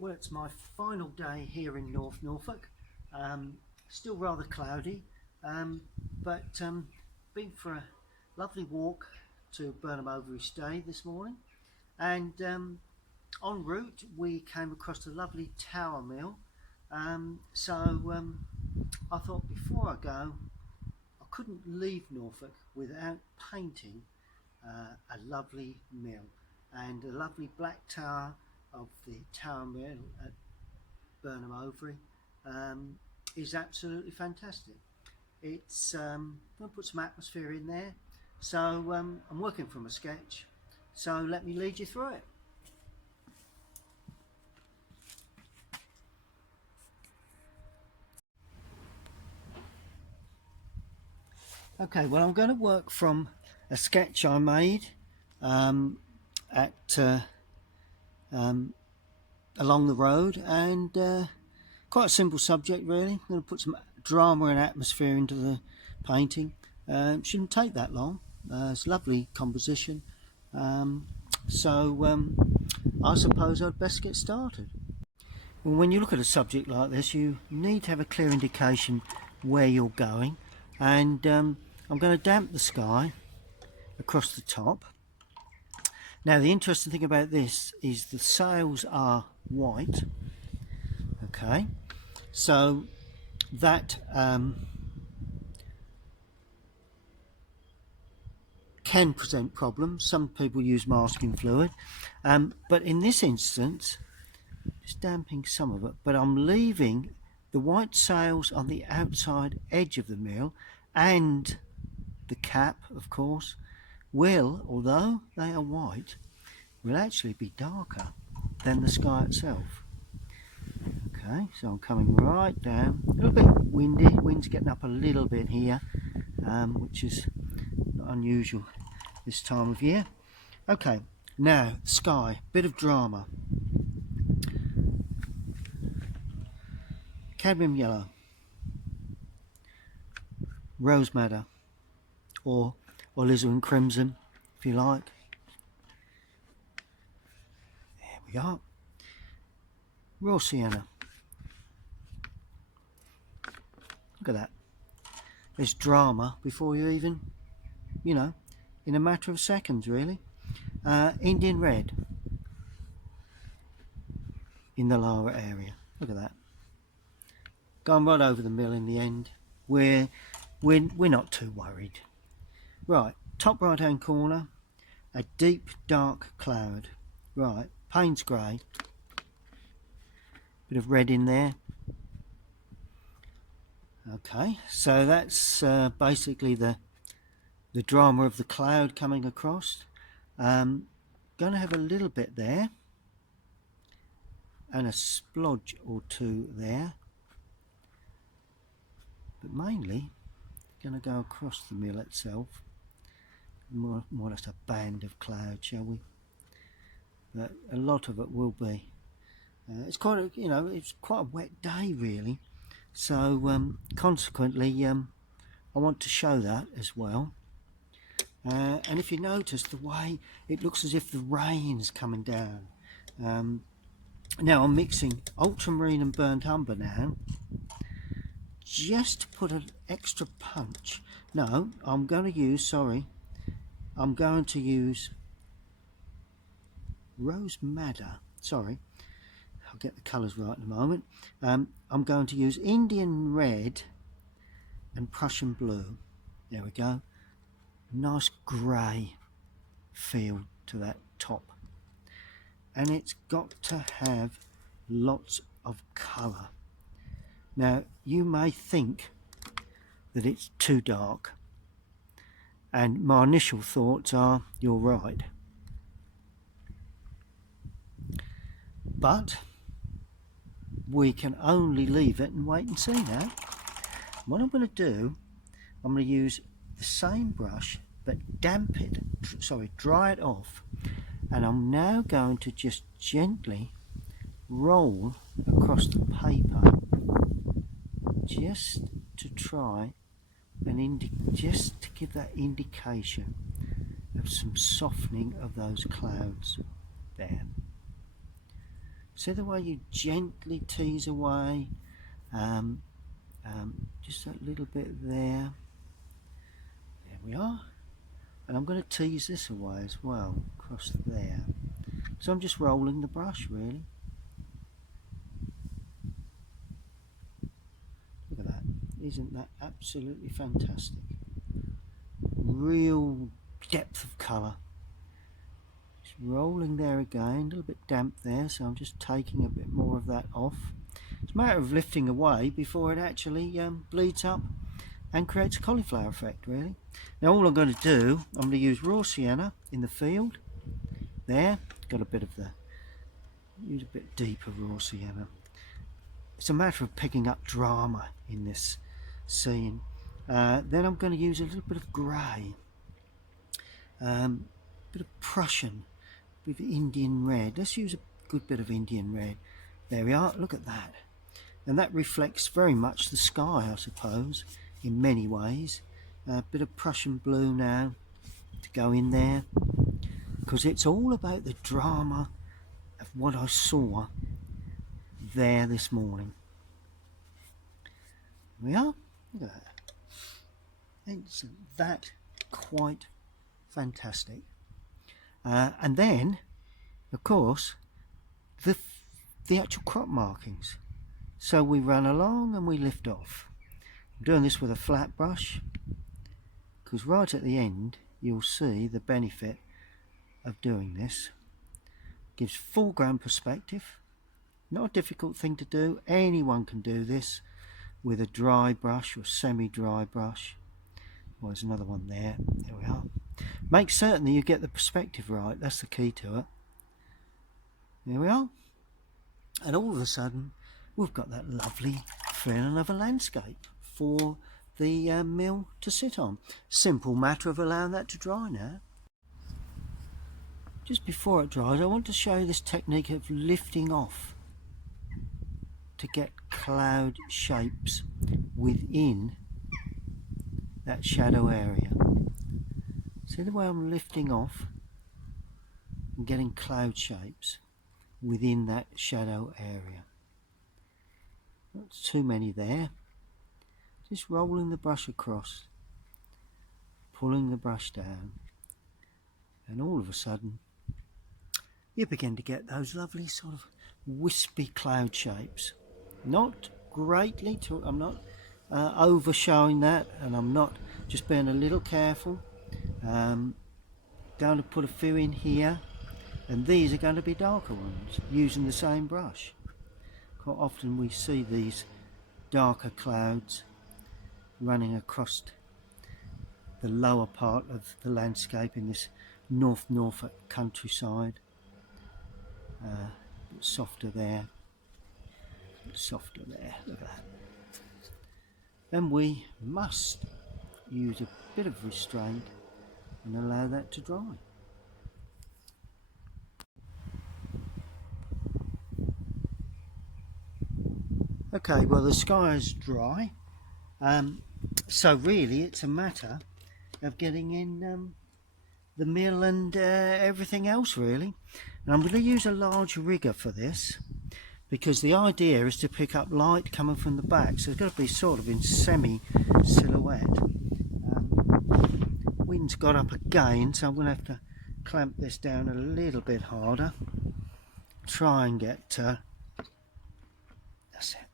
Well, it's my final day here in North Norfolk. Still rather cloudy, but been for a lovely walk to Burnham Overy Stay this morning, and en route we came across a lovely tower mill. So I thought before I go, I couldn't leave Norfolk without painting a lovely mill, and a lovely black tower of the tower mill at Burnham Overy is absolutely fantastic. It's I'm going to put some atmosphere in there, so I'm working from a sketch, so let me lead you through it. Okay, well, I'm going to work from a sketch I made at along the road, and quite a simple subject really. I'm going to put some drama and atmosphere into the painting. Shouldn't take that long. It's a lovely composition, so I suppose I'd best get started. Well, when you look at a subject like this, you need to have a clear indication where you're going, and I'm going to damp the sky across the top. Now, the interesting thing about this is the sails are white. Okay, so that can present problems. Some people use masking fluid, but in this instance, just damping some of it, but I'm leaving the white sails on the outside edge of the mill, and the cap, of course, will, although they are white, will actually be darker than the sky itself. Okay, so I'm coming right down. A little bit windy, wind's getting up a little bit here, which is not unusual this time of year. Okay, now sky, bit of drama. Cadmium yellow, rose madder, or alizarin crimson, if you like. There we are. Raw sienna. Look at that. There's drama before you even, in a matter of seconds really. Indian red in the lower area. Look at that. Going right over the mill in the end. We're not too worried. Right, top right hand corner, a deep dark cloud. Right, Payne's grey. Bit of red in there. Okay, so that's basically the drama of the cloud coming across. Going to have a little bit there, and a splodge or two there, but mainly going to go across the mill itself. More or less a band of cloud, shall we? But a lot of it will be. It's quite a, it's quite a wet day really, so consequently I want to show that as well. And if you notice the way it looks as if the rain's coming down. Now I'm mixing ultramarine and burnt umber now, just to put an extra punch. No, I'm going to use rose madder. Sorry, I'll get the colours right in a moment. I'm going to use Indian red and Prussian blue. There we go. Nice grey feel to that top, and it's got to have lots of colour. Now you may think that it's too dark, and my initial thoughts are you're right, but we can only leave it and wait and see. Now what I'm going to do, I'm going to use the same brush but dry it off, and I'm now going to just gently roll across the paper, just to try and just to give that indication of some softening of those clouds there. See the way you gently tease away, just that little bit there. There we are. And I'm going to tease this away as well, across there. So I'm just rolling the brush really. Look at that. Isn't that absolutely fantastic? Real depth of colour. Just rolling there again, a little bit damp there, so I'm just taking a bit more of that off. It's a matter of lifting away before it actually bleeds up and creates a cauliflower effect really. Now all I'm going to do, I'm going to use raw sienna in the field. There, got a bit of the, use a bit deeper raw sienna. It's a matter of picking up drama in this scene. Then I'm going to use a little bit of grey, bit of Prussian, bit of Indian red. Let's use a good bit of Indian red. There we are, look at that. And that reflects very much the sky, I suppose, in many ways. A bit of Prussian blue now to go in there, because it's all about the drama of what I saw there this morning. There we are, look at that. Isn't that quite fantastic? And then, of course, the actual crop markings. So we run along and we lift off. I'm doing this with a flat brush, because right at the end you'll see the benefit of doing this. Gives foreground perspective. Not a difficult thing to do. Anyone can do this with a dry brush or semi-dry brush. Well, there's another one there. There we are. Make certain that you get the perspective right. That's the key to it. There we are. And all of a sudden we've got that lovely feeling of a landscape for the mill to sit on. Simple matter of allowing that to dry now. Just before it dries, I want to show you this technique of lifting off to get cloud shapes within that shadow area. See the way I'm lifting off and getting cloud shapes within that shadow area. Not too many there. Just rolling the brush across, pulling the brush down, and all of a sudden you begin to get those lovely sort of wispy cloud shapes. Not greatly, I'm not over showing that, and I'm not, just being a little careful. Going to put a few in here, and these are going to be darker ones using the same brush. Quite often we see these darker clouds running across the lower part of the landscape in this North Norfolk countryside. A bit softer there, a bit softer there, look at that. Then we must use a bit of restraint and allow that to dry. Okay, well the sky is dry, so really it's a matter of getting in the mill and everything else really. And I'm going to use a large rigger for this, because the idea is to pick up light coming from the back, so it's got to be sort of in semi-silhouette. Wind's got up again, so I'm going to have to clamp this down a little bit harder. Try and get, that's it.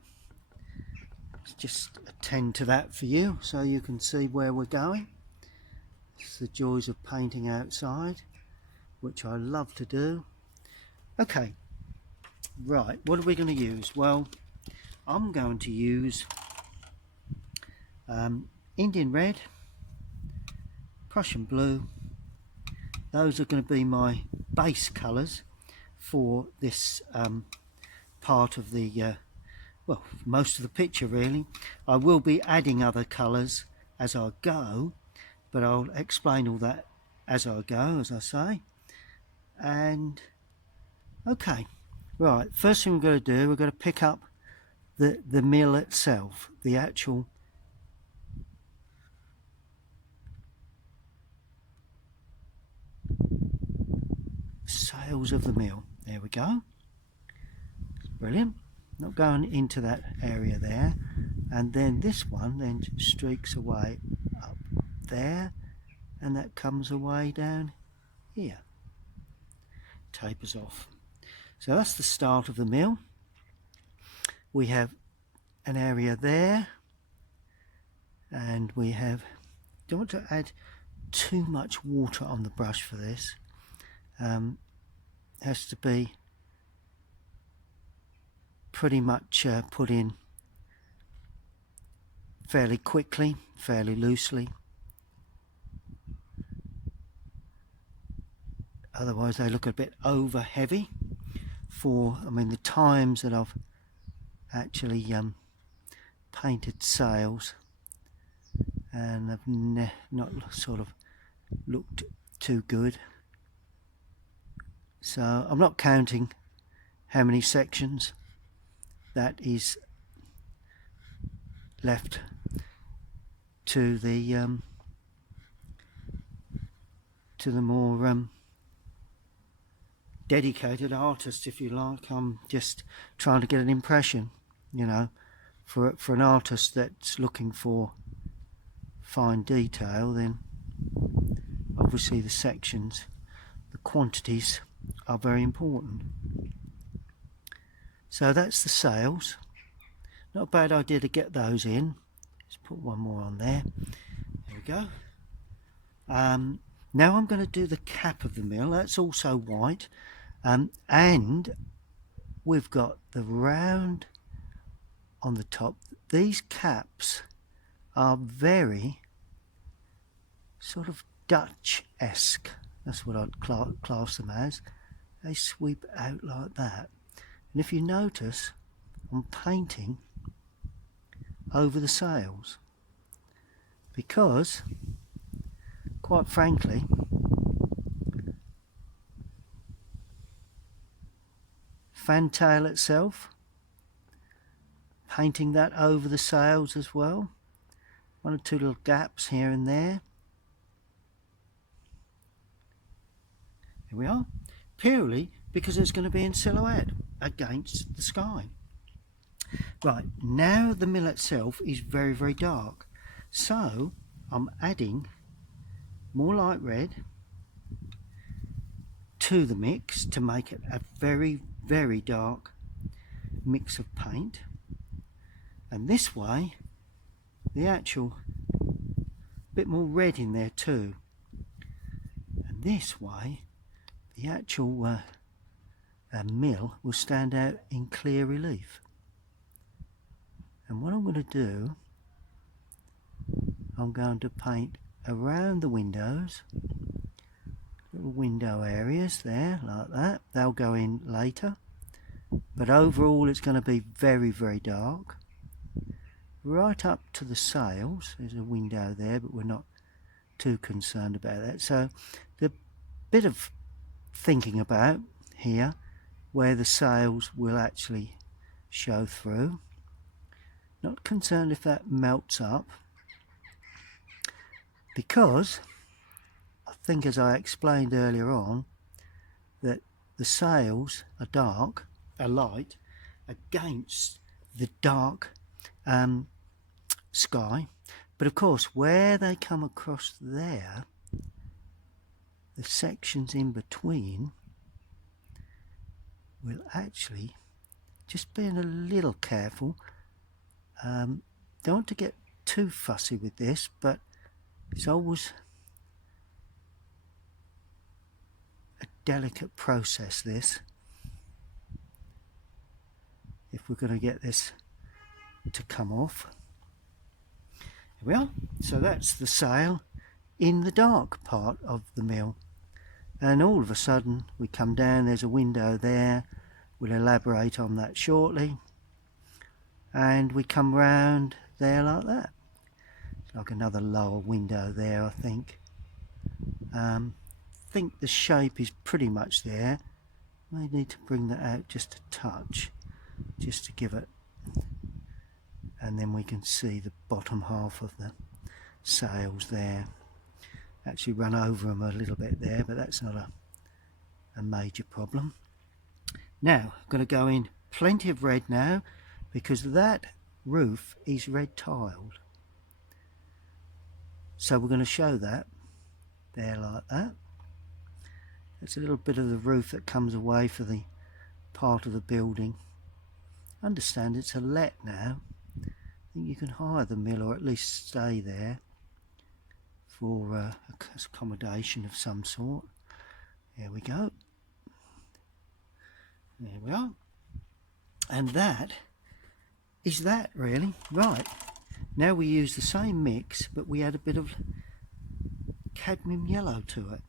Let's just attend to that for you so you can see where we're going. It's the joys of painting outside, which I love to do. Okay, right, what are we going to use? Well, I'm going to use Indian red, Prussian blue. Those are going to be my base colours for this part of the well, most of the picture really. I will be adding other colours as I go, but I'll explain all that as I go, as I say. And okay, right, first thing we're going to do, we're going to pick up the mill itself, the actual sails of the mill. There we go. Brilliant. Not going into that area there. And then this one then streaks away up there, and that comes away down here. Tapers off. So that's the start of the mill. We have an area there, and we have, don't want to add too much water on the brush for this. Has to be pretty much put in fairly quickly, fairly loosely. Otherwise they look a bit over heavy for, I mean, the times that I've actually painted sails, and they've not sort of looked too good. So I'm not counting how many sections that is left to the more dedicated artist, if you like. I'm just trying to get an impression, you know, for an artist that's looking for fine detail. Then obviously the sections, the quantities are very important. So that's the sails. Not a bad idea to get those in. Let's put one more on there. There we go. Now I'm going to do the cap of the mill. That's also white. And we've got the round on the top. These caps are very sort of Dutch-esque. That's what I'd class them as. They sweep out like that. And if you notice, I'm painting over the sails because, quite frankly, fantail itself, painting that over the sails as well. One or two little gaps here and there. Here we are. Purely because it's going to be in silhouette against the sky. Right, now the mill itself is very, very dark. So I'm adding more light red to the mix to make it a very, very dark mix of paint. And this way, the actual bit more red in there too. And this way, the actual mill will stand out in clear relief. And what I'm going to do, I'm going to paint around the windows, little window areas there like that. They'll go in later, but overall it's going to be very, very dark. Right up to the sails, there's a window there, but we're not too concerned about that. So the bit of thinking about here where the sails will actually show through. Not concerned if that melts up, because I think, as I explained earlier on, that the sails are dark, are light against the dark sky. But of course, where they come across there, the sections in between will actually, just being a little careful, don't want to get too fussy with this, but it's always a delicate process, this, if we're going to get this to come off. Here we are. So that's the sail in the dark part of the mill, and all of a sudden we come down, there's a window there, we'll elaborate on that shortly, and we come round there like that. It's like another lower window there, I think. Think the shape is pretty much there. May need to bring that out just a touch, just to give it, and then we can see the bottom half of the sails there. Actually run over them a little bit there, but that's not a major problem. Now I'm going to go in plenty of red now because that roof is red tiled. So we're going to show that there like that. It's a little bit of the roof that comes away for the part of the building. Understand it's a let now. I think you can hire the mill or at least stay there for accommodation of some sort. There we go. There we are. And that is that really. Right. Now we use the same mix, but we add a bit of cadmium yellow to it.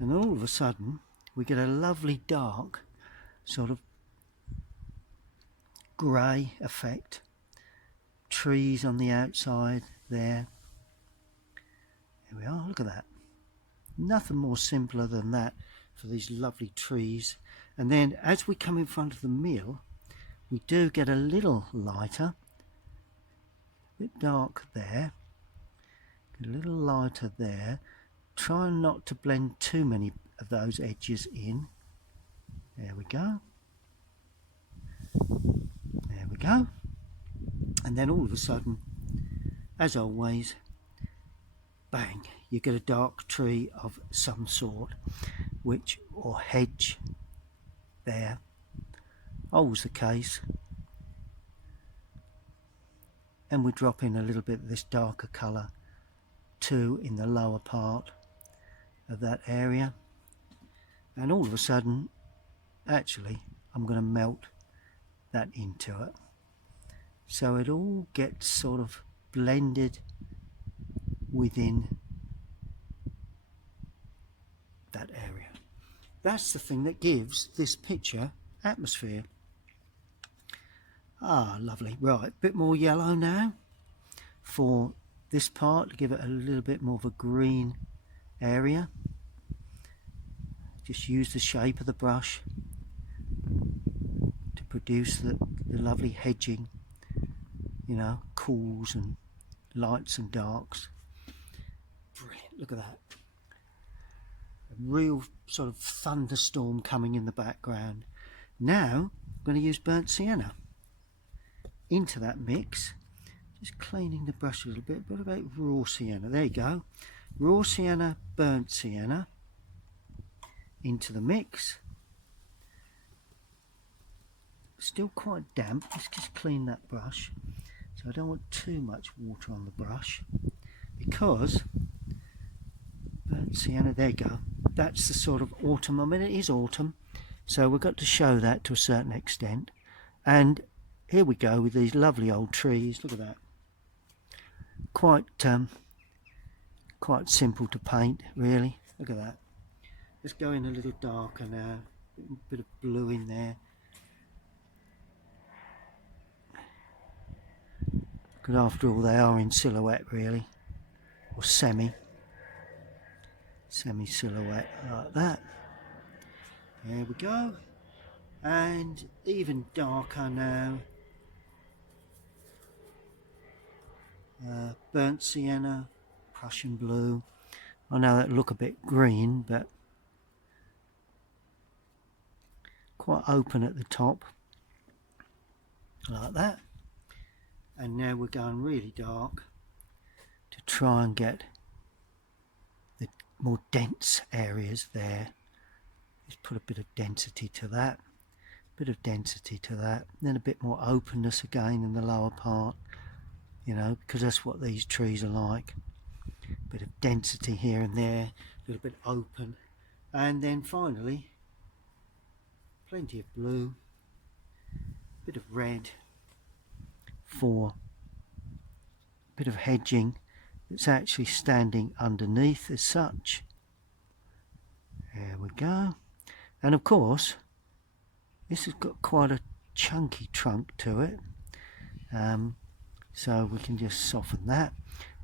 And all of a sudden we get a lovely dark sort of grey effect. Trees on the outside there. There we are, look at that. Nothing more simpler than that for these lovely trees. And then as we come in front of the mill, we do get a little lighter, a bit dark there, get a little lighter there. Try not to blend too many of those edges in. There we go. There we go. And then all of a sudden, as always, bang, you get a dark tree of some sort, or hedge there. Always the case. And we drop in a little bit of this darker colour too in the lower part of that area. And all of a sudden, actually, I'm going to melt that into it. So it all gets sort of blended within that area. That's the thing that gives this picture atmosphere. Ah, lovely. Right, bit more yellow now for this part to give it a little bit more of a green area. Just use the shape of the brush to produce the lovely hedging, you know, cools and lights and darks. Brilliant, look at that. A real sort of thunderstorm coming in the background. Now I'm going to use burnt sienna into that mix. Just cleaning the brush a little bit. What about raw sienna? There you go. Raw sienna, burnt sienna into the mix. Still quite damp. Let's just clean that brush. So I don't want too much water on the brush because burnt sienna, there you go. That's the sort of autumn. I mean, it is autumn, so we've got to show that to a certain extent. And here we go with these lovely old trees. Look at that. Quite simple to paint, really. Look at that. Let's go in a little darker now. A bit of blue in there. Because after all, they are in silhouette, really, or semi-silhouette, like that. There we go. And even darker now. Burnt sienna, Prussian blue. I know that look a bit green, but quite open at the top, like that. And now we're going really dark to try and get the more dense areas there. Just put a bit of density to that, then a bit more openness again in the lower part, you know, because that's what these trees are like. A bit of density here and there, a little bit open, and then finally plenty of blue, a bit of red for a bit of hedging that's actually standing underneath as such. There we go. And of course this has got quite a chunky trunk to it, so we can just soften that.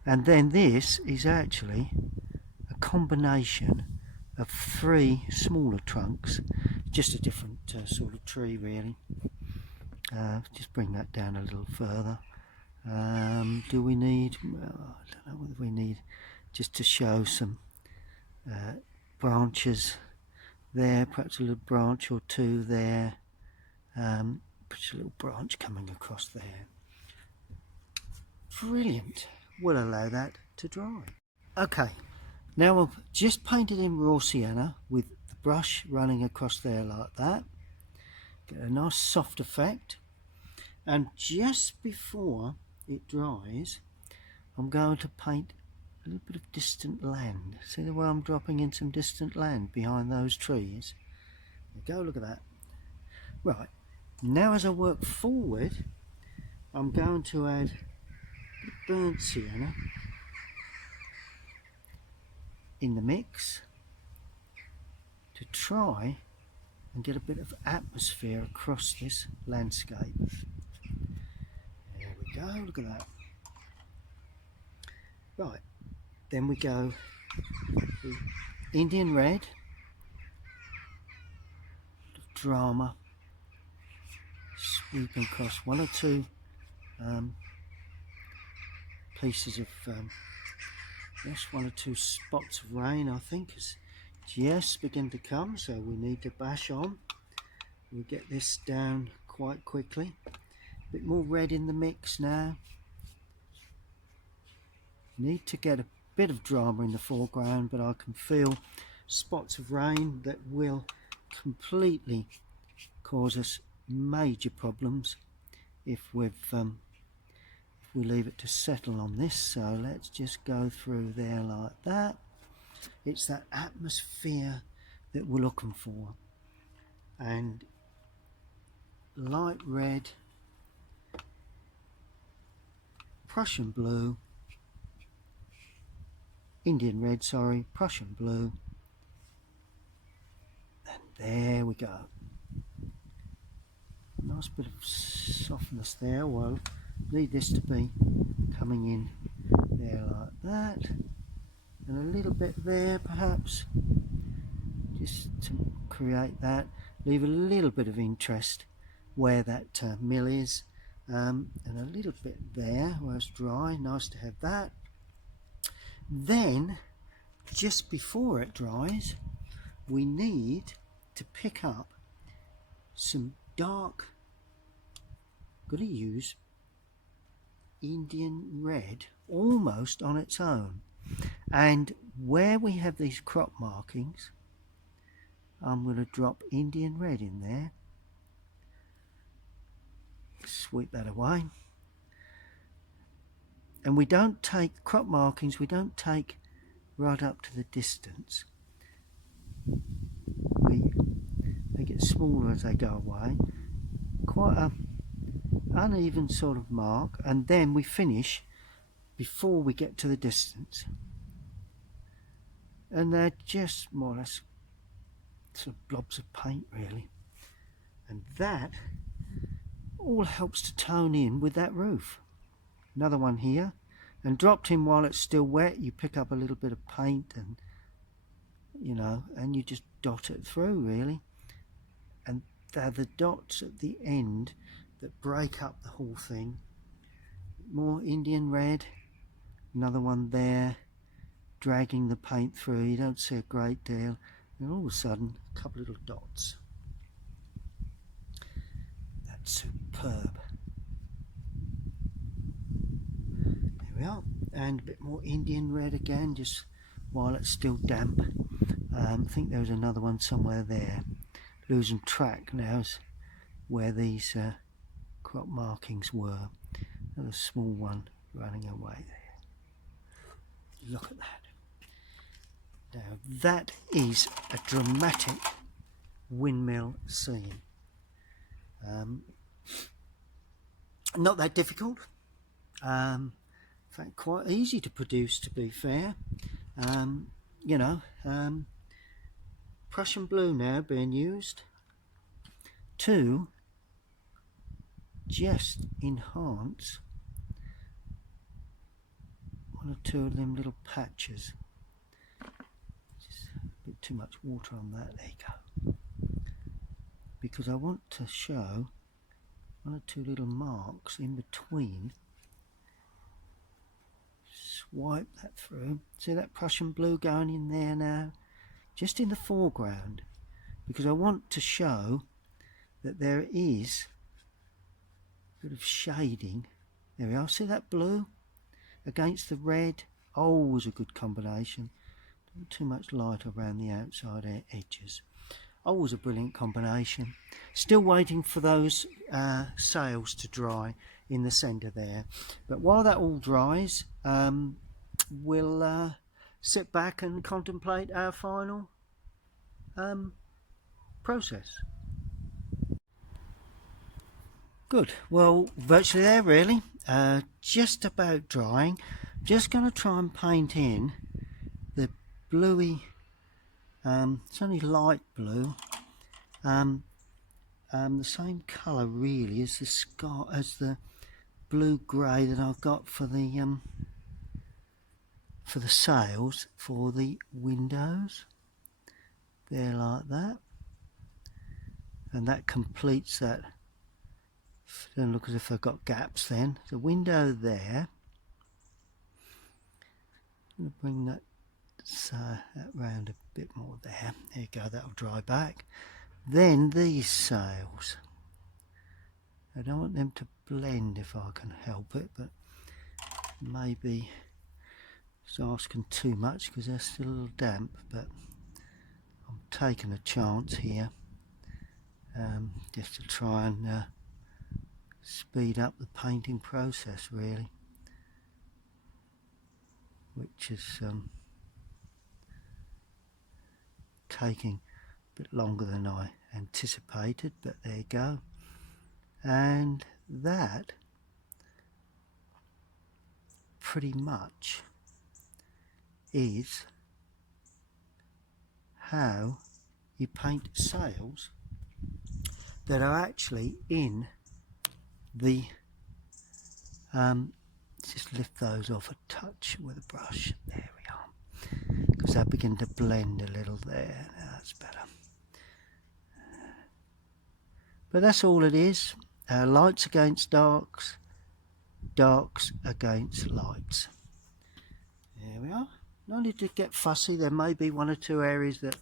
And then this is actually a combination of 3 smaller trunks, just a different sort of tree really. Just bring that down a little further. Do we need, well, I don't know whether we need, just to show some branches there, perhaps a little branch or 2 there, Just a little branch coming across there. Brilliant. We'll allow that to dry. Okay, now I've just painted in raw sienna with the brush running across there like that. Get a nice soft effect. And just before it dries, I'm going to paint a little bit of distant land. See the way I'm dropping in some distant land behind those trees? There you go, look at that. Right, now as I work forward, I'm going to add burnt sienna in the mix to try and get a bit of atmosphere across this landscape. There we go, look at that. Right, then we go with Indian red, drama, sweeping across one or two pieces of just one or two spots of rain, I think, is just begin to come, so we need to bash on. We get this down quite quickly. A bit more red in the mix now. Need to get a bit of drama in the foreground, but I can feel spots of rain that will completely cause us major problems if we leave it to settle on this. So let's just go through there like that. It's that atmosphere that we're looking for, and light red, Prussian blue, Indian red, sorry, Prussian blue, and there we go. Nice bit of softness there. Well, need this to be coming in there like that, and a little bit there perhaps, just to create that, leave a little bit of interest where that mill is, and a little bit there where it's dry. Nice to have that. Then just before it dries, we need to pick up some dark, going to use Indian red almost on its own, and where we have these crop markings, I'm going to drop Indian red in there, sweep that away. And we don't take crop markings, we don't take right up to the distance. They get smaller as they go away. Quite a uneven sort of mark, and then we finish before we get to the distance. And they're just more or less sort of blobs of paint really. And that all helps to tone in with that roof. Another one here, and dropped in while it's still wet. You pick up a little bit of paint, and you know, and you just dot it through really, and they're the dots at the end that break up the whole thing. More Indian red, another one there, dragging the paint through. You don't see a great deal, and all of a sudden a couple of little dots. That's superb. There we are, and a bit more Indian red again, just while it's still damp. I think there was another one somewhere there. Losing track now is where these crop markings were. Another small one running away there. Look at that. Now that is a dramatic windmill scene. Not that difficult. In fact, quite easy to produce, to be fair. You know, Prussian blue now being used to just enhance one or two of them little patches. Just a bit too much water on that. There you go. Because I want to show one or two little marks in between. Swipe that through. See that Prussian blue going in there now? Just in the foreground, because I want to show that there is a bit of shading. There we are, see that blue against the red? Always a good combination. Not too much light around the outside edges. Always a brilliant combination. Still waiting for those sails to dry in the centre there. But while that all dries, we'll sit back and contemplate our final process. Good, well, virtually there really. Just about drying. Just going to try and paint in the bluey, it's only light blue, the same colour really as the sky, as the blue grey that I've got for the sails for the windows. There, like that, and that completes that. Don't look as if I've got gaps then. The window there. I'm going to bring that round a bit more there. There you go, that'll dry back. Then these sails. I don't want them to blend if I can help it, but maybe it's asking too much because they're still a little damp, but I'm taking a chance here just to try and speed up the painting process really, which is taking a bit longer than I anticipated, but there you go. And that pretty much is how you paint sails that are actually in the just lift those off a touch with a brush. There we are, because they begin to blend a little there. That's better. But that's all it is. Lights against darks, darks against lights. There we are. No need to get fussy. There may be one or two areas that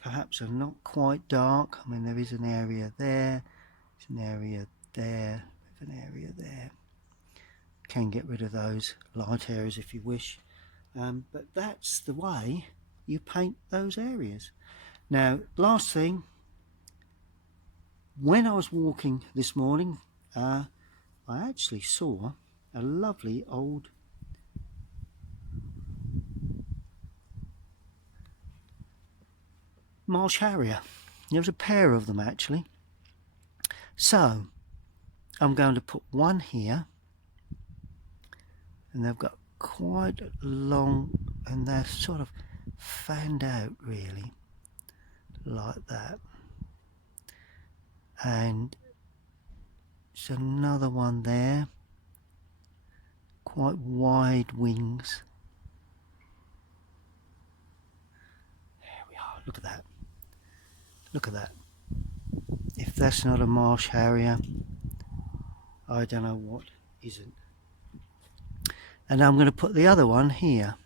perhaps are not quite dark. I mean, there is an area there, there's an area there, with an area there. Can get rid of those light areas if you wish, but that's the way you paint those areas. Now, last thing, when I was walking this morning, I actually saw a lovely old marsh harrier. There was a pair of them actually, so I'm going to put one here, and they've got quite long, and they're sort of fanned out really, like that. And there's another one there, quite wide wings. There we are, look at that. Look at that. If that's not a marsh harrier, I don't know what isn't. And I'm going to put the other one here.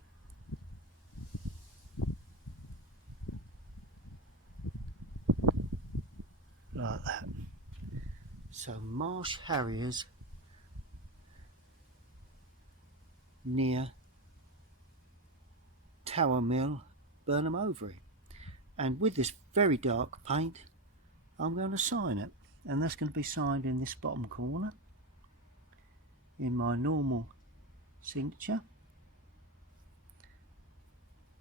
Like that. So marsh harriers near Tower Mill, Burnham Overy. And with this very dark paint, I'm going to sign it. And that's going to be signed in this bottom corner, in my normal signature.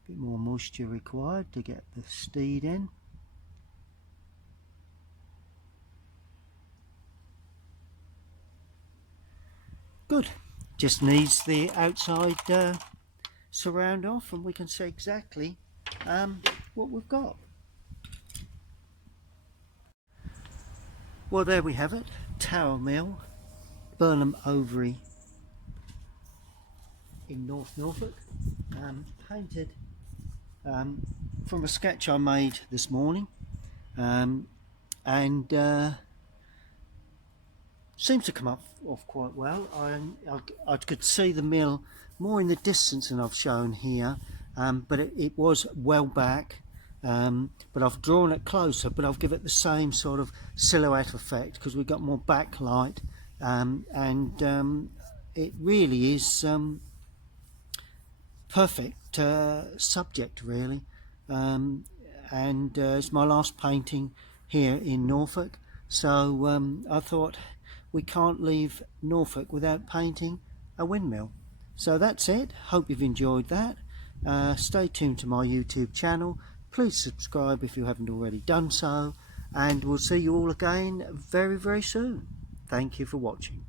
A bit more moisture required to get the steed in. Good. Just needs the outside surround off, and we can see exactly what we've got. Well, there we have it. Tower Mill, Burnham Overy in North Norfolk, painted from a sketch I made this morning, and seems to come up off quite well. I could see the mill more in the distance than I've shown here, but it was well back, but I've drawn it closer, but I'll give it the same sort of silhouette effect because we've got more backlight, and it really is perfect subject really, and it's my last painting here in Norfolk, so I thought we can't leave Norfolk without painting a windmill. So that's it. Hope you've enjoyed that. Stay tuned to my YouTube channel. Please subscribe if you haven't already done so, and we'll see you all again very, very soon. Thank you for watching.